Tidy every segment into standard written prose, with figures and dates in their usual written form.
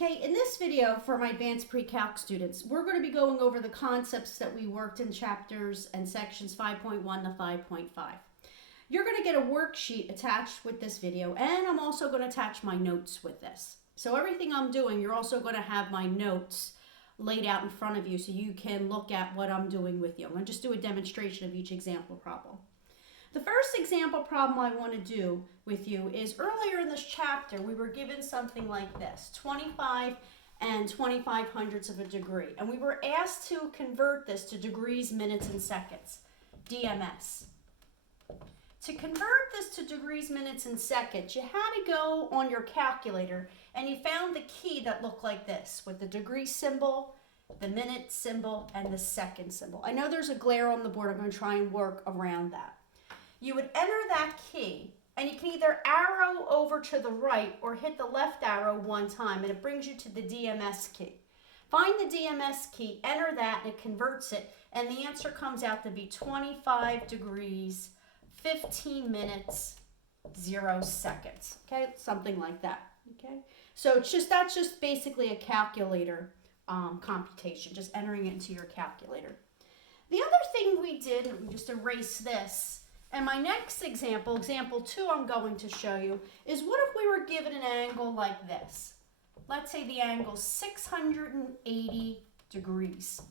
Okay, in this video for my advanced pre-calc students, we're going to be going over the concepts that we worked in chapters and sections 5.1 to 5.5. You're going to get a worksheet attached with this video, and I'm also going to attach my notes with this. So everything I'm doing, you're also going to have my notes laid out in front of you so you can look at what I'm doing with you. I'm going to just do a demonstration of each example problem. The first example problem I want to do with you is earlier in this chapter, we were given something like this, 25 and 25 hundredths of a degree. And we were asked to convert this to degrees, minutes, and seconds, DMS. To convert this to degrees, minutes, and seconds, you had to go on your calculator and you found the key that looked like this with the degree symbol, the minute symbol, and the second symbol. I know there's a glare on the board. I'm going to try and work around that. You would enter that key, and you can either arrow over to the right or hit the left arrow one time, and it brings you to the DMS key. Find the DMS key, enter that, and it converts it, and the answer comes out to be 25 degrees, 15 minutes, 0 seconds. Okay, something like that. Okay, so that's just basically a calculator computation, just entering it into your calculator. The other thing we did, and we just erase this. And my next example, example 2 I'm going to show you, is what if we were given an angle like this? Let's say the angle is 680 degrees.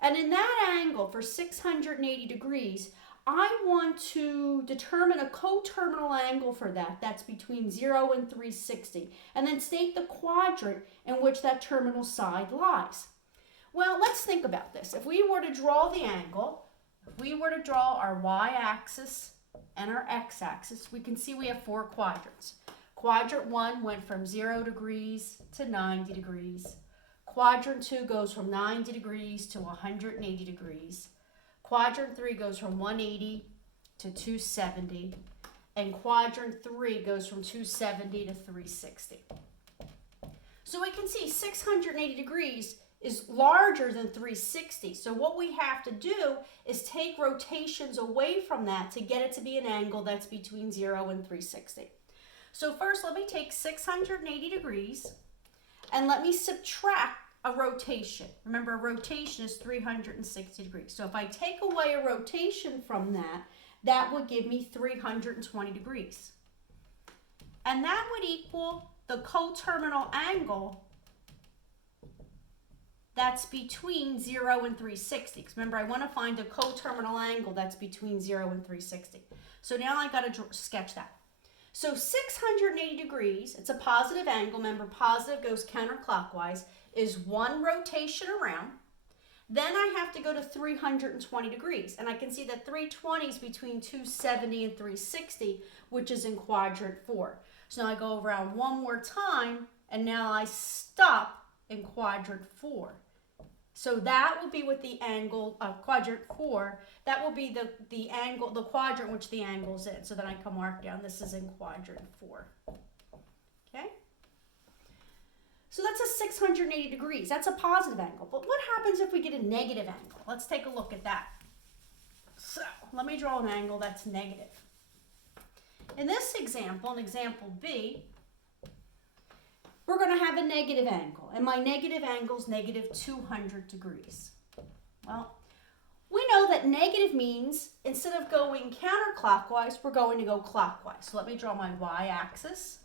And in that angle for 680 degrees, I want to determine a coterminal angle for that. That's between 0 and 360. And then state the quadrant in which that terminal side lies. Well, let's think about this. If we were to draw the angle, if we were to draw our y-axis and our x-axis, we can see we have 4 quadrants. Quadrant 1 went from 0 degrees to 90 degrees. Quadrant 2 goes from 90 degrees to 180 degrees. Quadrant 3 goes from 180 to 270. And quadrant 3 goes from 270 to 360. So we can see 680 degrees is larger than 360. So what we have to do is take rotations away from that to get it to be an angle that's between 0 and 360. So first, let me take 680 degrees and let me subtract a rotation. Remember, a rotation is 360 degrees. So if I take away a rotation from that, that would give me 320 degrees. And that would equal the coterminal angle that's between 0 and 360. Because remember, I want to find a coterminal angle that's between 0 and 360. So now I got to sketch that. So 680 degrees, it's a positive angle. Remember, positive goes counterclockwise, is one rotation around. Then I have to go to 320 degrees. And I can see that 320 is between 270 and 360, which is in quadrant 4. So now I go around one more time, and now I stop in quadrant 4. So that will be with the angle of quadrant 4. That will be the angle, the quadrant which the angle's in. So then I can mark down this is in quadrant 4. Okay? So that's a 680 degrees. That's a positive angle. But what happens if we get a negative angle? Let's take a look at that. So let me draw an angle that's negative. In this example, in example B, we're going to have a negative angle, and my negative angle is negative 200 degrees. Well, we know that negative means instead of going counterclockwise, we're going to go clockwise. So let me draw my y-axis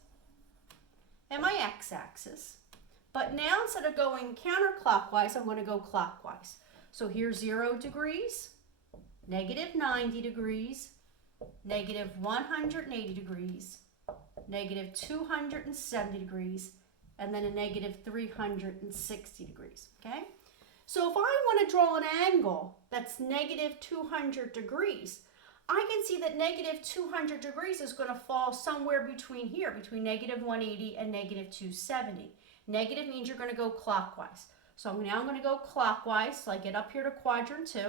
and my x-axis. But now instead of going counterclockwise, I'm going to go clockwise. So here's 0 degrees, negative 90 degrees, negative 180 degrees, negative 270 degrees, and then a negative 360 degrees, okay? So if I want to draw an angle that's negative 200 degrees, I can see that negative 200 degrees is going to fall somewhere between here, between negative 180 and negative 270. Negative means you're going to go clockwise. So now I'm going to go clockwise, so I get up here to quadrant 2.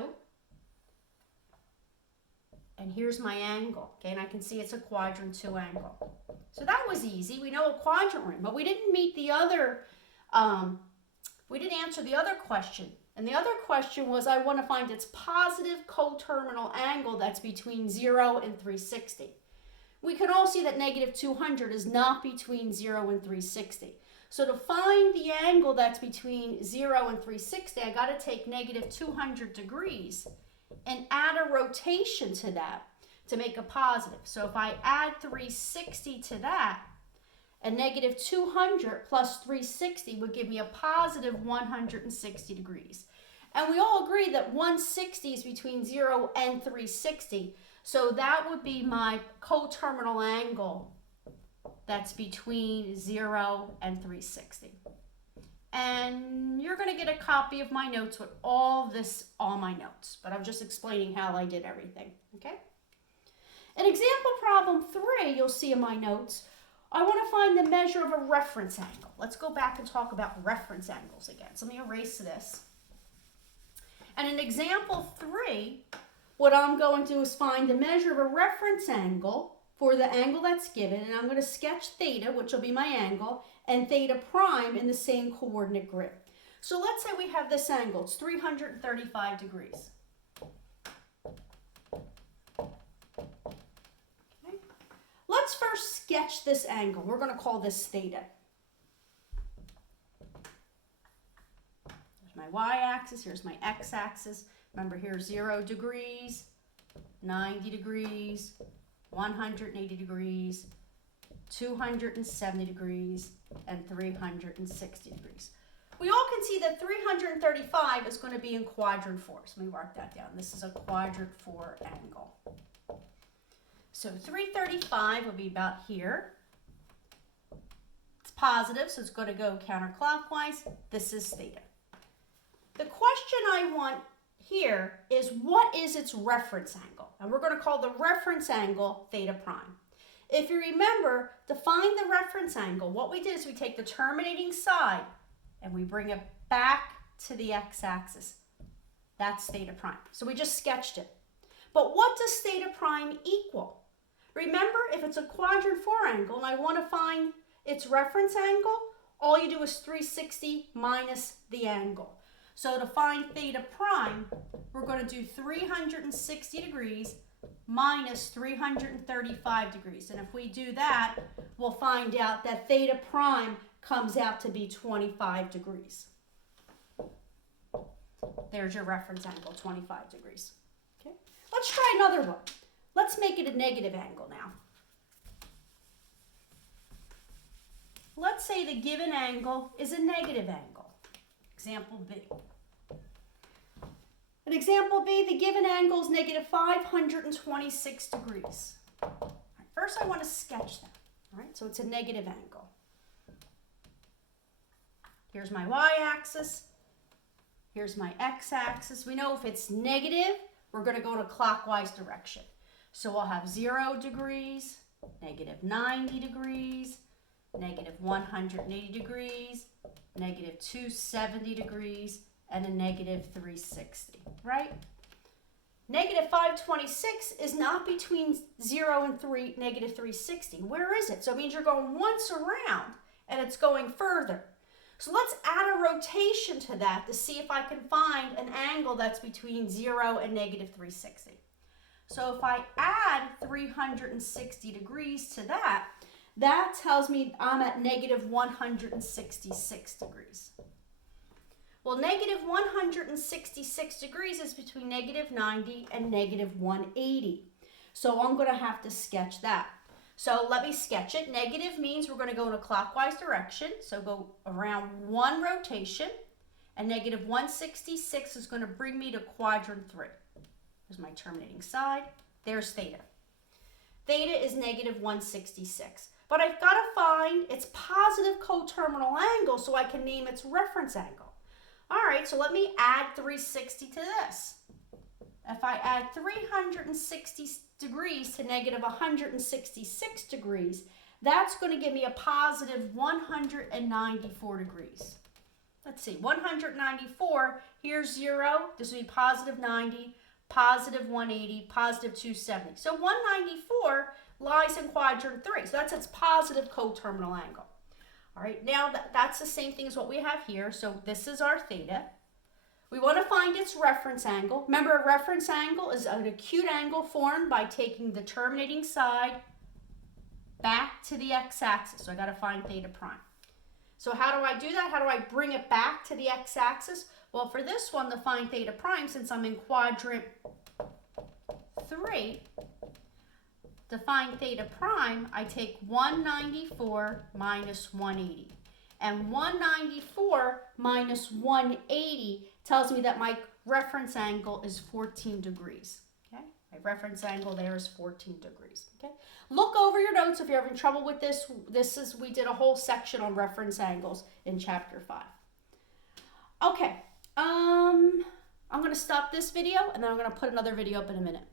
And here's my angle, okay? And I can see it's a quadrant 2 angle. So that was easy. We know a quadrant we're in, but we didn't meet the other, we didn't answer the other question. And the other question was I want to find its positive coterminal angle that's between 0 and 360. we can all see that negative 200 is not between 0 and 360. So to find the angle that's between 0 and 360, I got to take negative 200 degrees and add a rotation to that to make a positive. So if I add 360 to that, a negative 200 plus 360 would give me a positive 160 degrees. And we all agree that 160 is between 0 and 360. So that would be my coterminal angle that's between 0 and 360. And you're going to get a copy of my notes with all this on my notes, but I'm just explaining how I did everything, okay? In example problem 3, you'll see in my notes, I want to find the measure of a reference angle. Let's go back and talk about reference angles again. So let me erase this. And in example 3, what I'm going to do is find the measure of a reference angle for the angle that's given, and I'm going to sketch theta, which will be my angle, and theta prime in the same coordinate grid. So let's say we have this angle. It's 335 degrees. Okay. Let's first sketch this angle. We're going to call this theta. There's my y-axis. Here's my x-axis. Remember, here's 0 degrees, 90 degrees, 180 degrees, 270 degrees, and 360 degrees. We all can see that 335 is going to be in quadrant 4. So let me mark that down. This is a quadrant 4 angle. So 335 will be about here. It's positive, so it's going to go counterclockwise. This is theta. The question I want here is, what is its reference angle? And we're going to call the reference angle theta prime. If you remember, to find the reference angle, what we did is we take the terminating side and we bring it back to the x-axis. That's theta prime. So we just sketched it. But what does theta prime equal? Remember, if it's a quadrant 4 angle and I want to find its reference angle, all you do is 360 minus the angle. So to find theta prime, we're going to do 360 degrees minus 335 degrees. And if we do that, we'll find out that theta prime comes out to be 25 degrees. There's your reference angle, 25 degrees. Okay. Let's try another one. Let's make it a negative angle now. Let's say the given angle is a negative angle. Example B. In example B, the given angle is negative 526 degrees. All right, first, I want to sketch that. All right, so it's a negative angle. Here's my y-axis. Here's my x-axis. We know if it's negative, we're going to go in a clockwise direction. So I'll have 0 degrees, negative 90 degrees, negative 180 degrees, negative 270 degrees, and a negative 360, right? Negative 526 is not between 0 and negative 360. Where is it? So it means you're going once around and it's going further. So let's add a rotation to that to see if I can find an angle that's between 0 and negative 360. So if I add 360 degrees to that, that tells me I'm at negative 166 degrees. Well, negative 166 degrees is between negative 90 and negative 180. So I'm going to have to sketch that. So let me sketch it. Negative means we're going to go in a clockwise direction. So go around one rotation. And negative 166 is going to bring me to quadrant 3. There's my terminating side. There's theta. Theta is negative 166. But I've got to find its positive coterminal angle so I can name its reference angle. All right, so let me add 360 to this. If I add 360 degrees to negative 166 degrees, that's going to give me a positive 194 degrees. Let's see, 194, here's 0. This will be positive 90, positive 180, positive 270. So 194 lies in quadrant 3. So that's its positive coterminal angle. All right, now that's the same thing as what we have here. So this is our theta. We want to find its reference angle. Remember, a reference angle is an acute angle formed by taking the terminating side back to the x-axis. So I got to find theta prime. So how do I do that? How do I bring it back to the x-axis? Well, for this one, to find theta prime, since I'm in quadrant 3, to find theta prime, I take 194 minus 180. And 194 minus 180 tells me that my reference angle is 14 degrees. Okay? My reference angle there is 14 degrees. Okay? Look over your notes if you're having trouble with this. We did a whole section on reference angles in chapter 5. Okay. I'm going to stop this video and then I'm going to put another video up in a minute.